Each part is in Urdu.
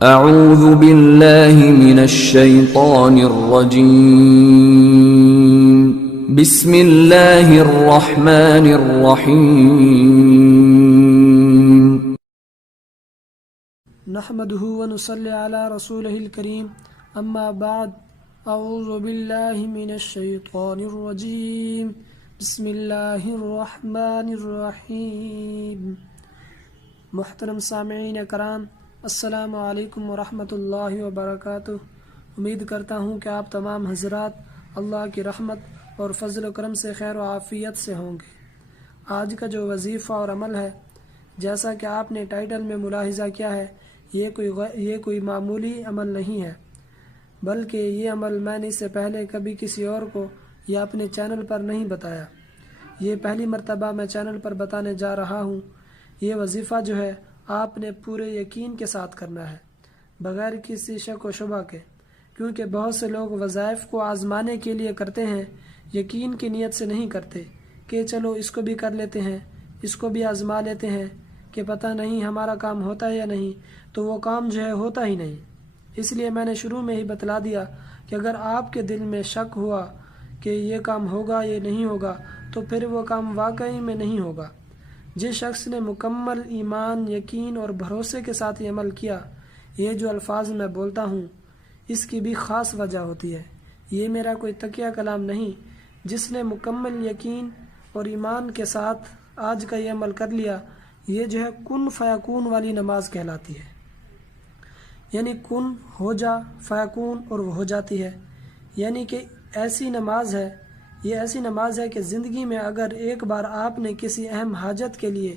اعوذ باللہ من الشیطان الرجیم بسم اللہ الرحمن الرحیم نحمده ونصلی علی رسولہ الکریم اما بعد اعوذ باللہ من الشیطان الرجیم بسم اللہ الرحمن الرحیم۔ محترم سامعین کرام، السلام علیکم ورحمۃ اللہ وبرکاتہ۔ امید کرتا ہوں کہ آپ تمام حضرات اللہ کی رحمت اور فضل و کرم سے خیر و عافیت سے ہوں گے۔ آج کا جو وظیفہ اور عمل ہے، جیسا کہ آپ نے ٹائٹل میں ملاحظہ کیا ہے، یہ کوئی معمولی عمل نہیں ہے، بلکہ یہ عمل میں نے اس سے پہلے کبھی کسی اور کو یا اپنے چینل پر نہیں بتایا۔ یہ پہلی مرتبہ میں چینل پر بتانے جا رہا ہوں۔ یہ وظیفہ جو ہے آپ نے پورے یقین کے ساتھ کرنا ہے، بغیر کسی شک و شبہ کے، کیونکہ بہت سے لوگ وظائف کو آزمانے کے لیے کرتے ہیں، یقین کی نیت سے نہیں کرتے کہ چلو اس کو بھی کر لیتے ہیں، اس کو بھی آزما لیتے ہیں کہ پتہ نہیں ہمارا کام ہوتا ہے یا نہیں، تو وہ کام جو ہے ہوتا ہی نہیں۔ اس لیے میں نے شروع میں ہی بتلا دیا کہ اگر آپ کے دل میں شک ہوا کہ یہ کام ہوگا یہ نہیں ہوگا، تو پھر وہ کام واقعی میں نہیں ہوگا۔ جس شخص نے مکمل ایمان، یقین اور بھروسے کے ساتھ یہ عمل کیا، یہ جو الفاظ میں بولتا ہوں اس کی بھی خاص وجہ ہوتی ہے۔ یہ میرا کوئی تکیہ کلام نہیں۔ جس نے مکمل یقین اور ایمان کے ساتھ آج کا یہ عمل کر لیا، یہ جو ہے کن فیکون والی نماز کہلاتی ہے، یعنی کن ہو جا فیکون اور وہ ہو جاتی ہے، یعنی کہ ایسی نماز ہے، یہ ایسی نماز ہے کہ زندگی میں اگر ایک بار آپ نے کسی اہم حاجت کے لیے،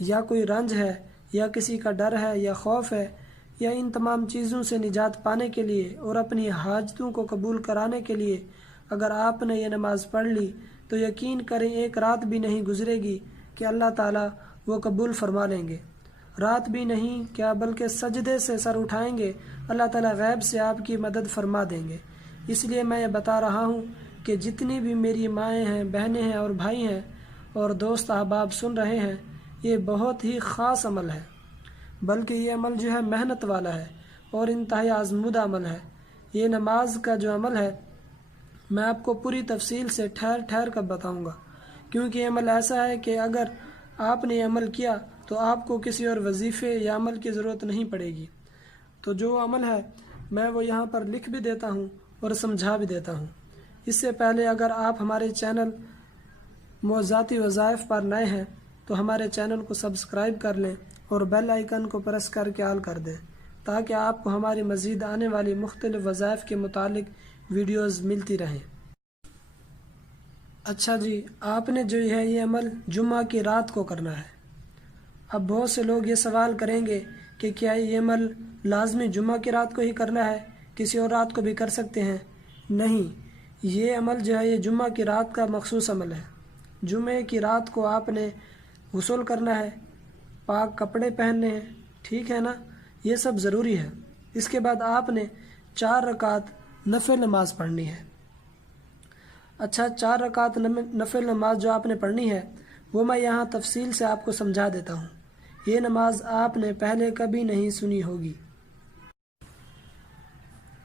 یا کوئی رنج ہے یا کسی کا ڈر ہے یا خوف ہے، یا ان تمام چیزوں سے نجات پانے کے لیے اور اپنی حاجتوں کو قبول کرانے کے لیے اگر آپ نے یہ نماز پڑھ لی، تو یقین کریں ایک رات بھی نہیں گزرے گی کہ اللہ تعالیٰ وہ قبول فرما لیں گے۔ رات بھی نہیں کیا بلکہ سجدے سے سر اٹھائیں گے، اللہ تعالیٰ غیب سے آپ کی مدد فرما دیں گے۔ اس لیے میں یہ بتا رہا ہوں کہ جتنی بھی میری مائیں ہیں، بہنیں ہیں اور بھائی ہیں اور دوست احباب سن رہے ہیں، یہ بہت ہی خاص عمل ہے، بلکہ یہ عمل جو ہے محنت والا ہے اور انتہائی آزمودہ عمل ہے۔ یہ نماز کا جو عمل ہے میں آپ کو پوری تفصیل سے ٹھہر کر بتاؤں گا، کیونکہ یہ عمل ایسا ہے کہ اگر آپ نے یہ عمل کیا تو آپ کو کسی اور وظیفے یا عمل کی ضرورت نہیں پڑے گی۔ تو جو عمل ہے میں وہ یہاں پر لکھ بھی دیتا ہوں اور سمجھا بھی دیتا ہوں۔ اس سے پہلے اگر آپ ہمارے چینل موضوعاتی وظائف پر نئے ہیں تو ہمارے چینل کو سبسکرائب کر لیں اور بیل آئیکن کو پریس کر کے آل کر دیں، تاکہ آپ کو ہماری مزید آنے والی مختلف وظائف کے متعلق ویڈیوز ملتی رہیں۔ اچھا جی، آپ نے جو ہے یہ عمل جمعہ کی رات کو کرنا ہے۔ اب بہت سے لوگ یہ سوال کریں گے کہ کیا یہ عمل لازمی جمعہ کی رات کو ہی کرنا ہے، کسی اور رات کو بھی کر سکتے ہیں؟ نہیں، یہ عمل جو ہے یہ جمعہ کی رات کا مخصوص عمل ہے۔ جمعہ کی رات کو آپ نے غسل کرنا ہے، پاک کپڑے پہننے ہیں، ٹھیک ہے نا، یہ سب ضروری ہے۔ اس کے بعد آپ نے 4 رکعت نفل نماز پڑھنی ہے۔ اچھا، 4 رکعت نفل نماز جو آپ نے پڑھنی ہے وہ میں یہاں تفصیل سے آپ کو سمجھا دیتا ہوں۔ یہ نماز آپ نے پہلے کبھی نہیں سنی ہوگی۔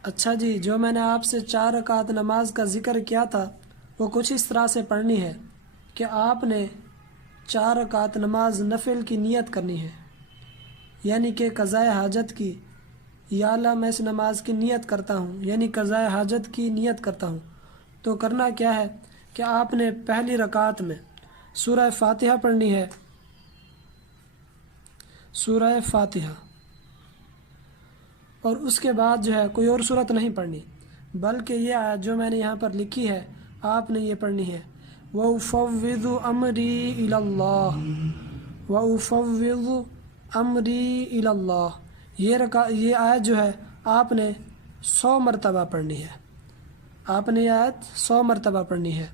اچھا جی، جو میں نے آپ سے 4 رکعت نماز کا ذکر کیا تھا وہ کچھ اس طرح سے پڑھنی ہے کہ آپ نے 4 رکعت نماز نفل کی نیت کرنی ہے، یعنی کہ قضاء حاجت کی، یا اللہ میں اس نماز کی نیت کرتا ہوں، یعنی قضاء حاجت کی نیت کرتا ہوں۔ تو کرنا کیا ہے کہ آپ نے پہلی رکعت میں سورہ فاتحہ پڑھنی ہے، سورہ فاتحہ، اور اس کے بعد جو ہے کوئی اور صورت نہیں پڑھنی، بلکہ یہ آیت جو میں نے یہاں پر لکھی ہے آپ نے یہ پڑھنی ہے، وَأُفَوِّضُ أَمْرِي إِلَى اللَّهِ، وَأُفَوِّضُ أَمْرِي إِلَى اللَّهِ۔ یہ آیت جو ہے آپ نے 100 مرتبہ پڑھنی ہے، آپ نے یہ آیت 100 مرتبہ پڑھنی ہے۔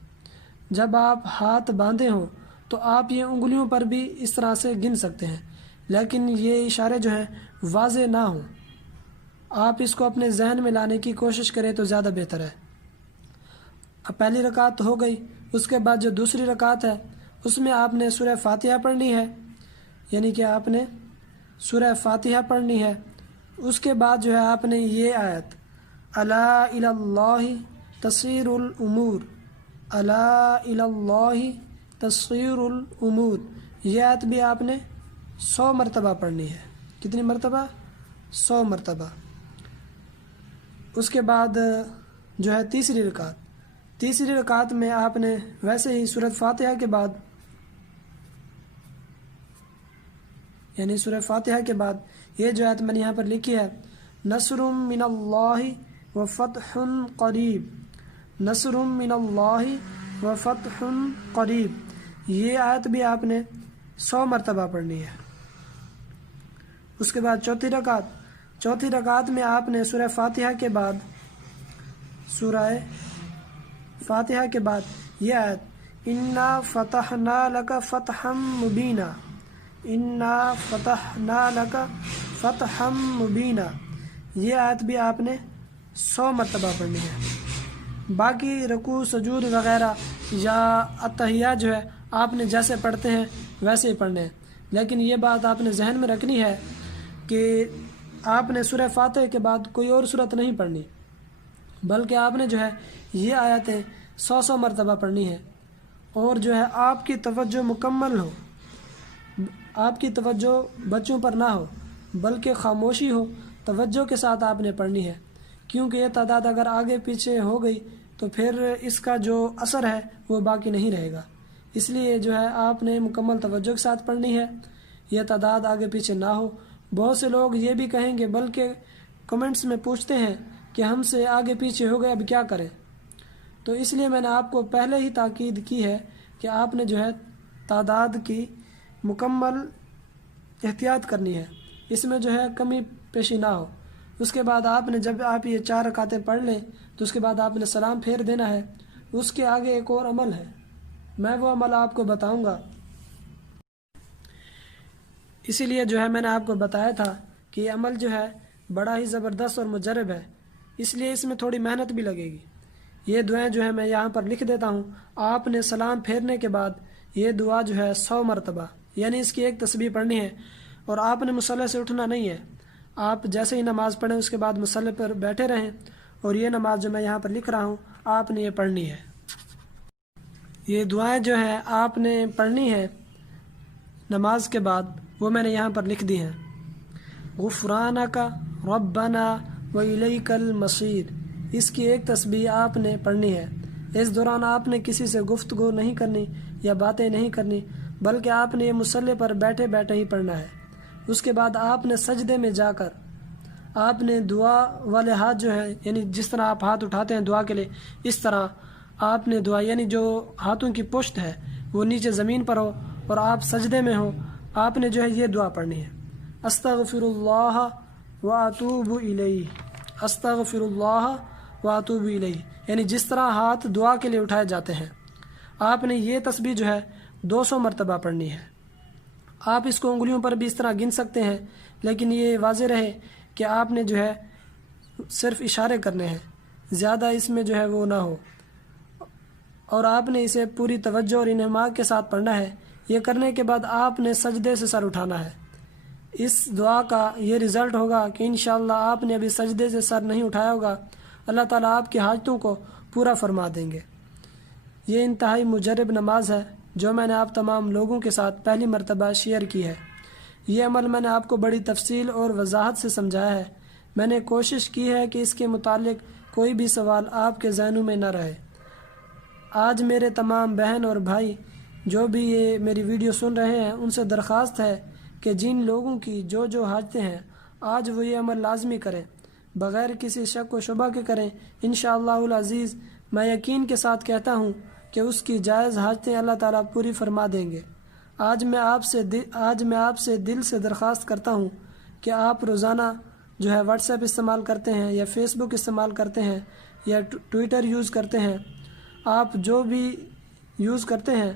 جب آپ ہاتھ باندھے ہوں تو آپ یہ انگلیوں پر بھی اس طرح سے گن سکتے ہیں، لیکن یہ اشارے جو ہیں واضح نہ ہوں، آپ اس کو اپنے ذہن میں لانے کی کوشش کریں تو زیادہ بہتر ہے۔ اب پہلی رکعت ہو گئی، اس کے بعد جو دوسری رکعت ہے اس میں آپ نے سورہ فاتحہ پڑھنی ہے، یعنی کہ آپ نے سورہ فاتحہ پڑھنی ہے، اس کے بعد جو ہے آپ نے یہ آیت الا الی اللہ تصیر الامور، الا الی اللہ تصیر الامور، یہ آیت بھی آپ نے 100 مرتبہ پڑھنی ہے۔ کتنی مرتبہ؟ 100 مرتبہ۔ اس کے بعد جو ہے تیسری رکعت میں آپ نے ویسے ہی سورۃ فاتحہ کے بعد، یعنی سورہ فاتحہ کے بعد یہ جو آیت میں نے یہاں پر لکھی ہے، نصر من اللہ و فتح قریب، نصر من اللہ و فتح قریب، یہ آیت بھی آپ نے 100 مرتبہ پڑھنی ہے۔ اس کے بعد چوتھی رکعت میں آپ نے سورہ فاتحہ کے بعد یہ آیت انا فتحنا لک فتحا مبینا، انا فتحنا لک فتحا مبینا، یہ آیت بھی آپ نے 100 مرتبہ پڑھنی ہے۔ باقی رکوع سجود وغیرہ یا اتحیات جو ہے آپ نے جیسے پڑھتے ہیں ویسے ہی پڑھنے ہیں، لیکن یہ بات آپ نے ذہن میں رکھنی ہے کہ آپ نے سورہ فاتحہ کے بعد کوئی اور سورت نہیں پڑھنی، بلکہ آپ نے جو ہے یہ آیتیں 100 مرتبہ پڑھنی ہے، اور جو ہے آپ کی توجہ مکمل ہو، آپ کی توجہ بچوں پر نہ ہو بلکہ خاموشی ہو، توجہ کے ساتھ آپ نے پڑھنی ہے، کیونکہ یہ تعداد اگر آگے پیچھے ہو گئی تو پھر اس کا جو اثر ہے وہ باقی نہیں رہے گا، اس لیے جو ہے آپ نے مکمل توجہ کے ساتھ پڑھنی ہے، یہ تعداد آگے پیچھے نہ ہو۔ بہت سے لوگ یہ بھی کہیں گے، بلکہ کمنٹس میں پوچھتے ہیں کہ ہم سے آگے پیچھے ہو گئے اب کیا کریں، تو اس لیے میں نے آپ کو پہلے ہی تاکید کی ہے کہ آپ نے جو ہے تعداد کی مکمل احتیاط کرنی ہے، اس میں جو ہے کمی پیشی نہ ہو۔ اس کے بعد آپ نے جب آپ یہ 4 رکعتیں پڑھ لیں تو اس کے بعد آپ نے سلام پھیر دینا ہے۔ اس کے آگے ایک اور عمل ہے، میں وہ عمل آپ کو بتاؤں گا، اسی لیے جو ہے میں نے آپ کو بتایا تھا کہ یہ عمل جو ہے بڑا ہی زبردست اور مجرب ہے، اس لیے اس میں تھوڑی محنت بھی لگے گی۔ یہ دعائیں جو ہے میں یہاں پر لکھ دیتا ہوں، آپ نے سلام پھیرنے کے بعد یہ دعا جو ہے 100 مرتبہ، یعنی اس کی ایک تسبیح پڑھنی ہے، اور آپ نے مصلی سے اٹھنا نہیں ہے، آپ جیسے ہی نماز پڑھیں اس کے بعد مصلی پر بیٹھے رہیں، اور یہ نماز جو میں یہاں پر لکھ رہا ہوں آپ نے یہ پڑھنی ہے۔ یہ دعائیں جو ہیں آپ نے پڑھنی ہے نماز کے بعد، وہ میں نے یہاں پر لکھ دی ہیں۔ غفرانک ربنا و الیک المصیر، اس کی ایک تسبیح آپ نے پڑھنی ہے۔ اس دوران آپ نے کسی سے گفتگو نہیں کرنی یا باتیں نہیں کرنی، بلکہ آپ نے یہ مصلی پر بیٹھے بیٹھے ہی پڑھنا ہے۔ اس کے بعد آپ نے سجدے میں جا کر آپ نے دعا والے ہاتھ جو ہے، یعنی جس طرح آپ ہاتھ اٹھاتے ہیں دعا کے لیے، اس طرح آپ نے دعا، یعنی جو ہاتھوں کی پشت ہے وہ نیچے زمین پر ہو اور آپ سجدے میں ہو، آپ نے جو ہے یہ دعا پڑھنی ہے، استغفر اللہ واتوب الیہ، استغفر اللہ واتوب الیہ، یعنی جس طرح ہاتھ دعا کے لیے اٹھائے جاتے ہیں آپ نے یہ تسبیح جو ہے 200 مرتبہ پڑھنی ہے۔ آپ اس کو انگلیوں پر بھی اس طرح گن سکتے ہیں، لیکن یہ واضح رہے کہ آپ نے جو ہے صرف اشارے کرنے ہیں، زیادہ اس میں جو ہے وہ نہ ہو، اور آپ نے اسے پوری توجہ اور انہماک کے ساتھ پڑھنا ہے۔ یہ کرنے کے بعد آپ نے سجدے سے سر اٹھانا ہے۔ اس دعا کا یہ رزلٹ ہوگا کہ انشاءاللہ آپ نے ابھی سجدے سے سر نہیں اٹھایا ہوگا، اللہ تعالیٰ آپ کی حاجتوں کو پورا فرما دیں گے۔ یہ انتہائی مجرب نماز ہے جو میں نے آپ تمام لوگوں کے ساتھ پہلی مرتبہ شیئر کی ہے۔ یہ عمل میں نے آپ کو بڑی تفصیل اور وضاحت سے سمجھایا ہے۔ میں نے کوشش کی ہے کہ اس کے متعلق کوئی بھی سوال آپ کے ذہنوں میں نہ رہے۔ آج میرے تمام بہن اور بھائی جو بھی یہ میری ویڈیو سن رہے ہیں ان سے درخواست ہے کہ جن لوگوں کی جو حاجتیں ہیں آج وہ یہ عمل لازمی کریں، بغیر کسی شک و شبہ کے کریں۔ انشاءاللہ العزیز میں یقین کے ساتھ کہتا ہوں کہ اس کی جائز حاجتیں اللہ تعالیٰ پوری فرما دیں گے۔ آج میں آپ سے دل سے درخواست کرتا ہوں کہ آپ روزانہ جو ہے واٹس ایپ استعمال کرتے ہیں یا فیس بک استعمال کرتے ہیں یا ٹویٹر یوز کرتے ہیں، آپ جو بھی یوز کرتے ہیں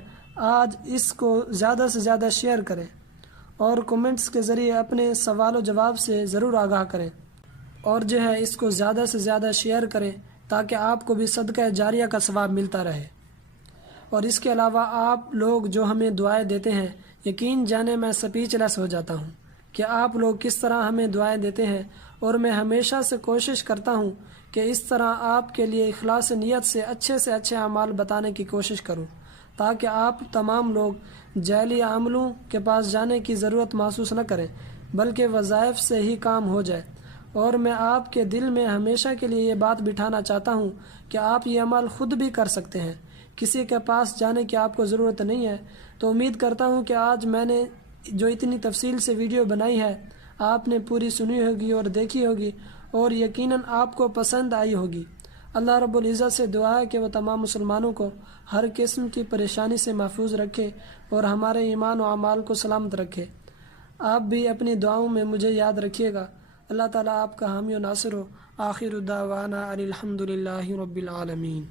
آج اس کو زیادہ سے زیادہ شیئر کریں، اور کومنٹس کے ذریعے اپنے سوال و جواب سے ضرور آگاہ کریں، اور جو ہے اس کو زیادہ سے زیادہ شیئر کریں تاکہ آپ کو بھی صدقہ جاریہ کا ثواب ملتا رہے۔ اور اس کے علاوہ آپ لوگ جو ہمیں دعائیں دیتے ہیں، یقین جانے میں سپیچ لیس ہو جاتا ہوں، کہ آپ لوگ کس طرح ہمیں دعائیں دیتے ہیں، اور میں ہمیشہ سے کوشش کرتا ہوں کہ اس طرح آپ کے لیے اخلاص نیت سے اچھے اعمال بتانے کی کوشش کروں، تاکہ آپ تمام لوگ جعلی عملوں کے پاس جانے کی ضرورت محسوس نہ کریں، بلکہ وظائف سے ہی کام ہو جائے۔ اور میں آپ کے دل میں ہمیشہ کے لیے یہ بات بٹھانا چاہتا ہوں کہ آپ یہ عمل خود بھی کر سکتے ہیں، کسی کے پاس جانے کی آپ کو ضرورت نہیں ہے۔ تو امید کرتا ہوں کہ آج میں نے جو اتنی تفصیل سے ویڈیو بنائی ہے آپ نے پوری سنی ہوگی اور دیکھی ہوگی، اور یقیناً آپ کو پسند آئی ہوگی۔ اللہ رب العزت سے دعا ہے کہ وہ تمام مسلمانوں کو ہر قسم کی پریشانی سے محفوظ رکھے اور ہمارے ایمان و اعمال کو سلامت رکھے۔ آپ بھی اپنی دعاؤں میں مجھے یاد رکھیے گا۔ اللہ تعالیٰ آپ کا حامی و ناصر ہو۔ آخر دعوانا ان الحمد للہ رب العالمین۔